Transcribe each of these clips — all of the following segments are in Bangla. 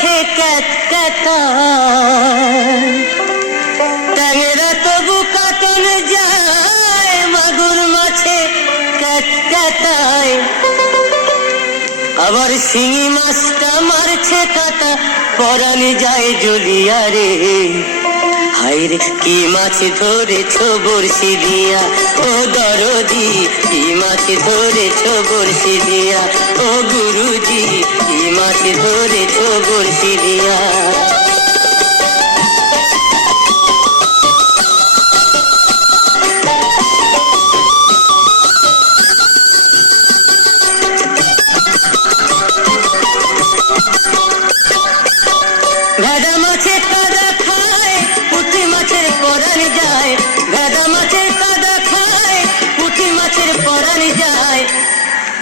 মাছে ট্যাংরা তবু কাটন যায়, মাগুর মাছে ক্যাটক্যাটায়। আবার শিঙি মাছটা মারছে কাটা, পরান যায় জ্বলিয়া রে। হায়রে কি মাছ ধরেছ বড়শি দিয়া, ও দরদি কি মাছ ধরেছ বড়শি দিয়া, ও গুরুজি কি মাছ ধরেছ বড়শি দিয়া। ভেদা মাছের কাদা খায়, পুঁটি মাছের পরান যায়। ভেদা মাছের কাদা খায়, পুঁটি মাছের পরান যায়।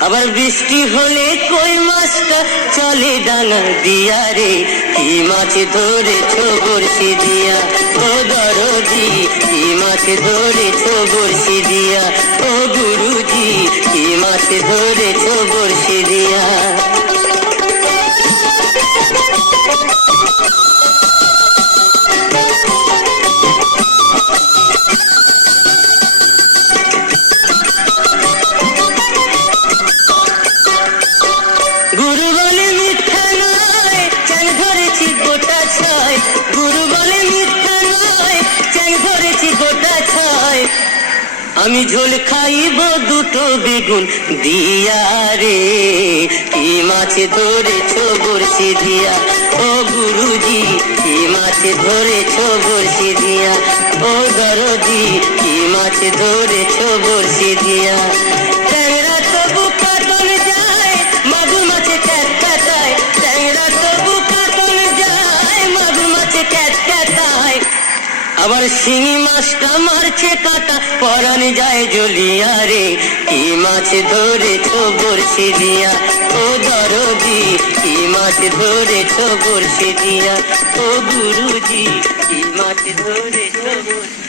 আবার বৃষ্টি হলে কই মাছটা চলে ডাঙা দিয়া রে। কি মাছ ধরেছ বড়শি দিয়া, ও দরদি কি মাছ ধরেছ বড়শি দিয়া, ও গুরুজি কি মাছ ধরেছ বড়শি দিয়া। গুরু বলে মিথ্যা নয়, চ্যাং ধরেছি গোটা ছয়। গুরু বলে মিথ্যা নয়, চ্যাং ধরেছি গোটা ছয়। আমি ঝোল খাইব দুটো বেগুন দিয়া রে। কি মাছ ধরেছ বড়শি দিয়া, ও গুরুজি কি মাছ ধরেছ বড়শি দিয়া, ও দরদি কি মাছ ধরেছ বড়শি দিয়া। ট্যাংরা তবু কাটন যায়, মাগুর মাছে ক্যাটক্যাটায়। ট্যাংরা তবু কাটন যায়, মাগুর মাছে ক্যাটক্যাটায়। আবার শিঙি মাছটা মারছে কাটা, পরান যায় জ্বলিয়া রে। কি মাছ ধরেছ বড়শি দিয়া, ও দরদি কি মাছ ধরেছ বড়শি দিয়া, ও গুরুজি কি মাছ ধরেছ বড়শি।